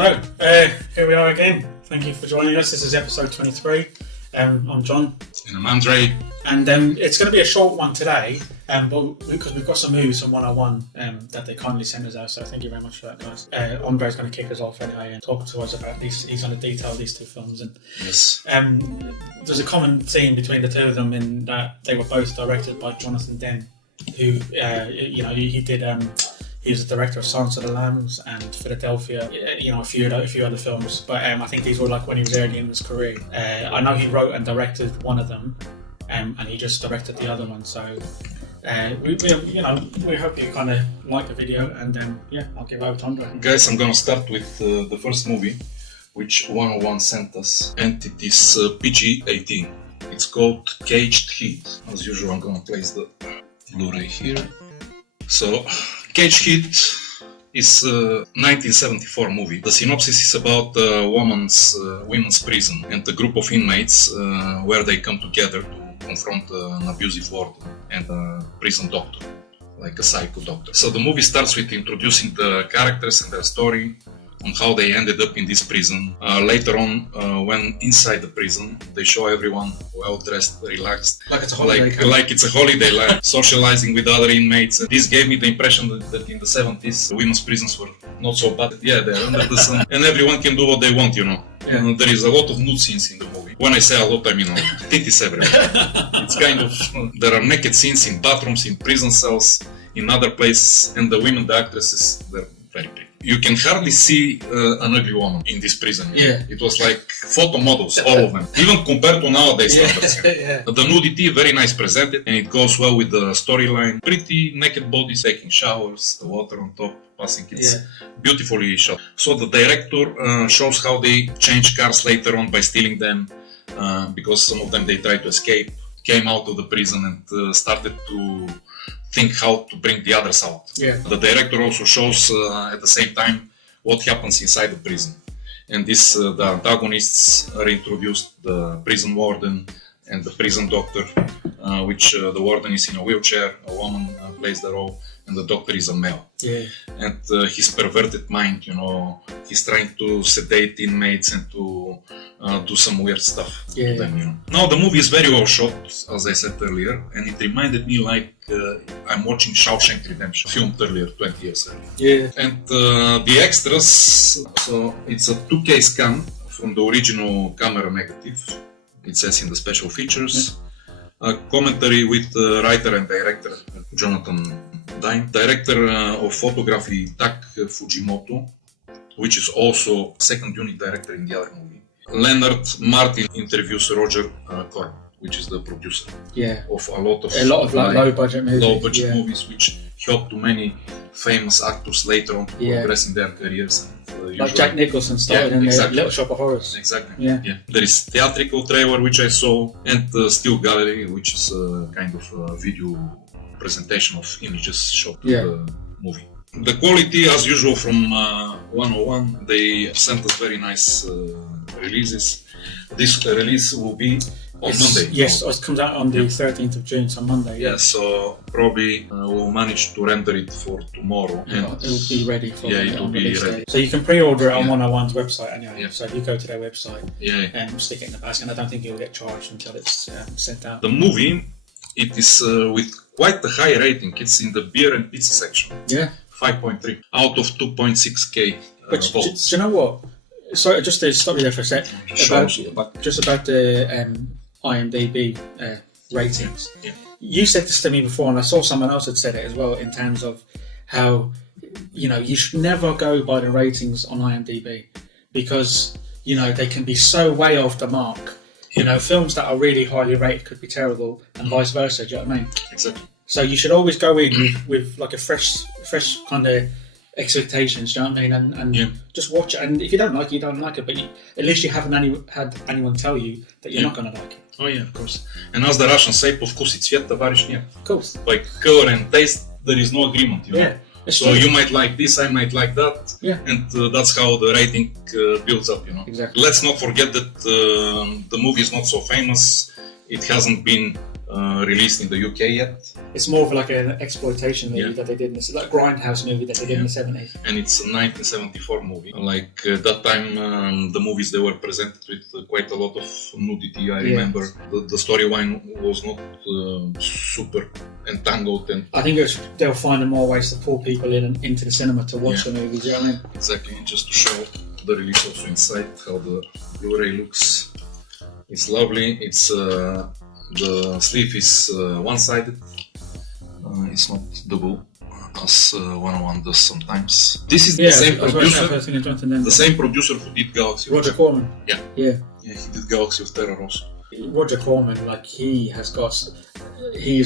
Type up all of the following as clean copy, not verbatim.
Hello, here we are again. Thank you for joining us. This is episode 23. I'm John. And I'm Andre. And it's going to be a short one today, because we've got some news from 101 that they kindly sent us out, so thank you very much for that, guys. Andre's going to kick us off anyway and talk to us about these. He's going to detail these two films. And yes. There's a common theme between the two of them in that they were both directed by Jonathan Demme, who, he did... He was the director of Silence of the Lambs and Philadelphia, a few other films. But I think these were like when he was early in his career. I know he wrote and directed one of them, and he just directed the other one. So we hope you kind of like the video, and I'll give over to Andre. Guys, I'm gonna start with the first movie, which 101 sent us, and it is PG-18. It's called Caged Heat. As usual, I'm gonna place the Blu-ray here. So. Caged Heat is a 1974 movie. The synopsis is about a women's prison and a group of inmates where they come together to confront an abusive warden and a prison doctor, like a psycho doctor. So the movie starts with introducing the characters and their story on how they ended up in this prison. Later on, when inside the prison, they show everyone well-dressed, relaxed. Like it's a holiday like it's a holiday life, socializing with other inmates. This gave me the impression that in the 70s, the women's prisons were not so bad. Yeah, they're under the sun, and everyone can do what they want, Yeah. And there is a lot of nude scenes in the movie. When I say a lot, I mean titties everywhere. It's kind of... There are naked scenes in bathrooms, in prison cells, in other places, and the women, the actresses, they're very pretty. You can hardly see an ugly woman in this prison. Yeah. It was like photo models, all of them. Even compared to nowadays standards. Yeah. The nudity, very nice presented, and it goes well with the storyline. Pretty naked bodies, taking showers, the water on top, passing kids. Yeah. Beautifully shot. So the director shows how they changed cars later on by stealing them, because some of them they tried to escape, came out of the prison and started to think how to bring the others out. Yeah. The director also shows at the same time what happens inside the prison. And the antagonists are introduced, the prison warden and the prison doctor, which the warden is in a wheelchair, a woman plays the role, and the doctor is a male. Yeah. And his perverted mind, he's trying to sedate inmates and to do some weird stuff to them, Now the movie is very well shot, as I said earlier, and it reminded me like I'm watching Shawshank Redemption, filmed earlier, 20 years earlier. Yeah. And the extras, so it's a 2K scan from the original camera negative, it says in the special features. A commentary with the writer and director Jonathan Demme, director of photography Tak Fujimoto, which is also second unit director in the other movie. Leonard Martin interviews Roger Corman, which is the producer of a lot of low budget movies, which helped to many famous actors later on to progress in their careers. Like Jack Nicholson started in the Little Shop of Horrors. Exactly. Yeah. There is theatrical trailer which I saw, and still gallery, which is kind of a video presentation of images shot in the movie. The quality, as usual, from 101, they sent us very nice releases. This release will be on Monday. Yes, it comes out on the 13th of June, so Monday. Yeah, so probably we'll manage to render it for tomorrow. And it will be ready for it will be ready. So you can pre-order it on 101's website anyway. Yeah. So if you go to their website and stick it in the basket, and I don't think you'll get charged until it's sent out. The movie, it is with quite a high rating. It's in the beer and pizza section. Yeah. 5.3 out of 2.6k votes. Do you know what? Sorry, just to stop you there for a sec. About the IMDb ratings. Yeah. You said this to me before, and I saw someone else had said it as well, in terms of how you should never go by the ratings on IMDb because they can be so way off the mark. Films that are really highly rated could be terrible, and vice versa. Do you know what I mean? Exactly. So you should always go in with like a fresh kind of expectations, do you know what I mean? And just watch it. And if you don't like it, you don't like it. But at least you haven't had anyone tell you that you're not going to like it. Oh yeah, of course. And as the Russians say, по вкус и цвет товарищ нет. Of course. Like color and taste, there is no agreement. Yeah. So you might like this, I might like that. Yeah. And that's how the rating builds up, Exactly. Let's not forget that the movie is not so famous. It hasn't been released in the UK yet. It's more of like an exploitation movie Yeah. that they did in this, like Grindhouse movie that they did in the 70s. And it's a 1974 movie. Like that time, the movies they were presented with quite a lot of nudity. I remember the storyline was not super entangled, and I think they were finding more ways to pull people into the cinema to watch the movies. You know what I mean? exactly just to show the release also inside how the Blu-ray looks. It's lovely. It's the sleeve is one-sided. It's not double as 101 does sometimes. This is the same producer. The same producer who did Galaxy. Roger Corman. Yeah. Yeah. Yeah, he did Galaxy of Terror also. Roger Corman, like he has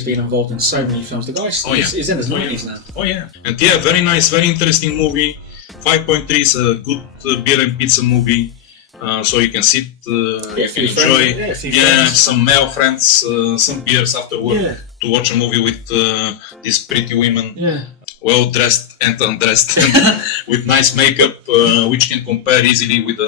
been involved in so many films. The guy is in his 90s now. Oh yeah. And yeah, very nice, very interesting movie. 5.3 is a good beer and pizza movie. So you can sit, you can enjoy some male friends, some beers after work to watch a movie with these pretty women. Yeah. Well dressed and undressed, and with nice makeup, which can compare easily with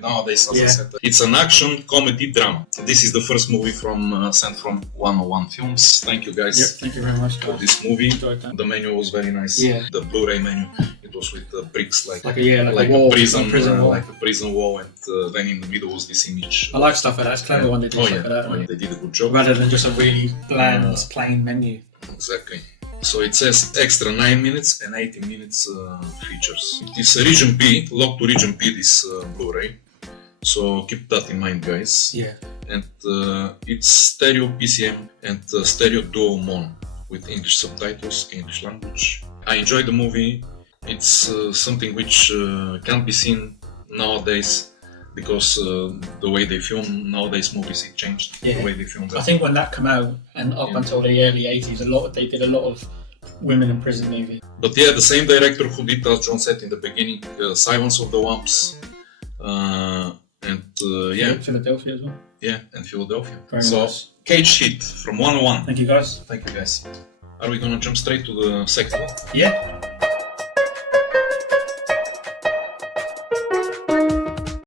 nowadays. As I said, it's an action comedy drama. This is the first movie sent from 101 Films. Thank you guys. Yep, thank you very much for this movie. The menu was very nice. Yeah. The Blu-ray menu. It was with bricks like a wall, prison wall, like a prison wall, and then in the middle was this image. I like stuff like that. It's clever when they do stuff like that. They did a good job. Rather than just a really bland, plain menu. Exactly. So it says extra 9 minutes and 18 minutes features. It is a region B, locked to region B, this Blu-ray. So keep that in mind, guys. Yeah. And it's stereo PCM and stereo dual mono with English subtitles, English language. I enjoyed the movie. It's something which can't be seen nowadays because the way they film nowadays movies, it changed the way they film them. I think when that came out and up until the early 80s, they did a lot of women in prison movies. But yeah, the same director who did, as John said in the beginning, Silence of the Lambs, and Philadelphia as well. Yeah, and Philadelphia. Very nice. Cage Hit from 101. Thank you guys. Thank you guys. Are we gonna jump straight to the second one? Yeah.